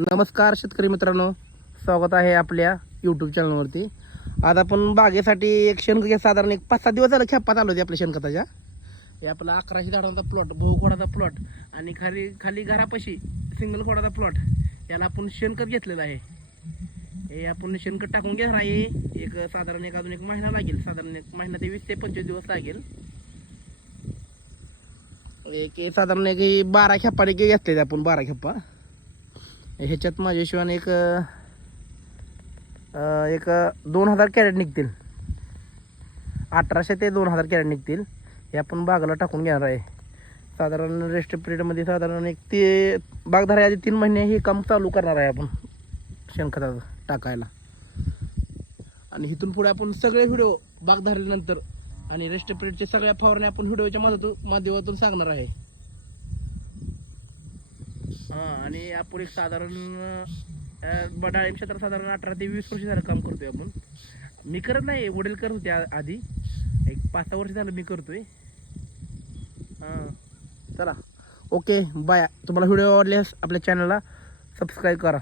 नमस्कार शेतकरी मित्रांनो, स्वागत आहे आपल्या यूट्यूब चॅनलवरती. आज आपण बागेसाठी एक शेणखत साधारण एक 5-7 दिवस झालं खेपात आलो होते आपल्या शेणखताच्या. हे आपला 1100 झाडांचा प्लॉट, बहुखोडाचा प्लॉट आणि खाली खाली घरापाशी सिंगल खोडाचा प्लॉट. याला आपण शेणखत घेतलेलं आहे. हे आपण शेणखत टाकून घेणार आहे. एक साधारण अजून एक महिना लागेल, साधारण एक महिना ते 20 ते 25 दिवस लागेल. एक साधारण एक 12 खेपाने घेतले आपण, 12 खेपा. ह्याच्यात माझ्या हिशोबाने एक 2000 कॅरेट निघतील. 1800 ते 2000 कॅरेट निघतील. हे आपण बागाला टाकून घेणार आहे. साधारण रेस्ट पिरियडमध्ये साधारण एक ते बाग धरायच्या 3 महिने हे काम चालू करणार आहे आपण शेणखताचं टाकायला. आणि इथून पुढे आपण सगळे व्हिडिओ बाग धरल्यानंतर आणि रेस्ट पिरियडचे सगळ्या फवारण्या आपण व्हिडिओच्या माध्यमातून सांगणार आहे. आणि आपण एक साधारण डाळिंब क्षेत्रात साधारण 18 ते 20 वर्ष झालं काम करतोय आपण. मी करत नाही, वडील करत होते आधी. एक 5-6 वर्ष झालं मी करतोय. चला, ओके, बाय. तुम्हाला व्हिडिओ आवडल्यास आपल्या चॅनलला सबस्क्राईब करा.